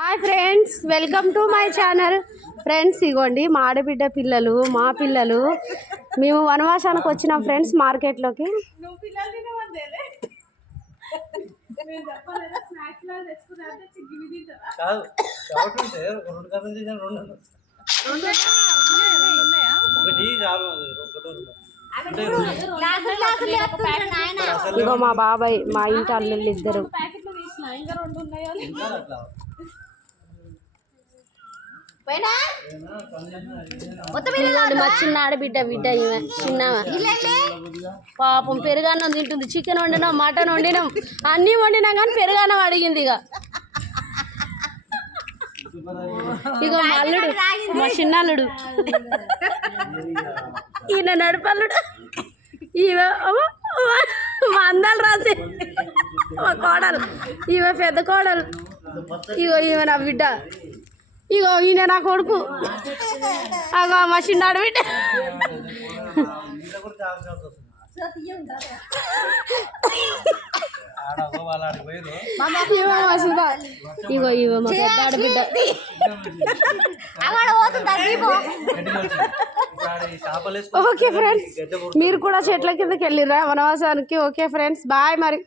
Hi friends, welcome to my channel. Friends, ఇగోండి మా ఆడబిడ్డ పిల్లలు, మా పిల్లలు. మేము వనవాసానికి వచ్చినాం ఫ్రెండ్స్ మార్కెట్లోకి. ఇగో మా బాబాయ్, మా ఇంటి అల్లుళ్ళు ఇద్దరు. మా చిన్న ఆడబిడ్డ ఈమె చిన్న పాపం పెరుగన్నం తింటుంది. చికెన్ వండినాం, మటన్ వండినాం, అన్నీ వండినాం కానీ పెరుగన్నం అడిగింది. ఇక మా అల్లుడు, మా చిన్న అల్లుడు, ఈయన నడుపల్లుడు, ఈమె మా అందాలు రాసి మా కోడలు, ఈమె పెద్ద కోడలు. ఇగో ఈమె నా బిడ్డ, ఇగో ఈయన నా కొడుకు, అగో మా చిన్నాడు బిడ్డ. ఇగో ఇవో మా పెద్ద ఆడబిడ్డ. ఓకే ఫ్రెండ్స్, మీరు కూడా చెట్ల కిందకి వెళ్ళిరా వనవాసానికి. ఓకే ఫ్రెండ్స్, బాయ్ మరి.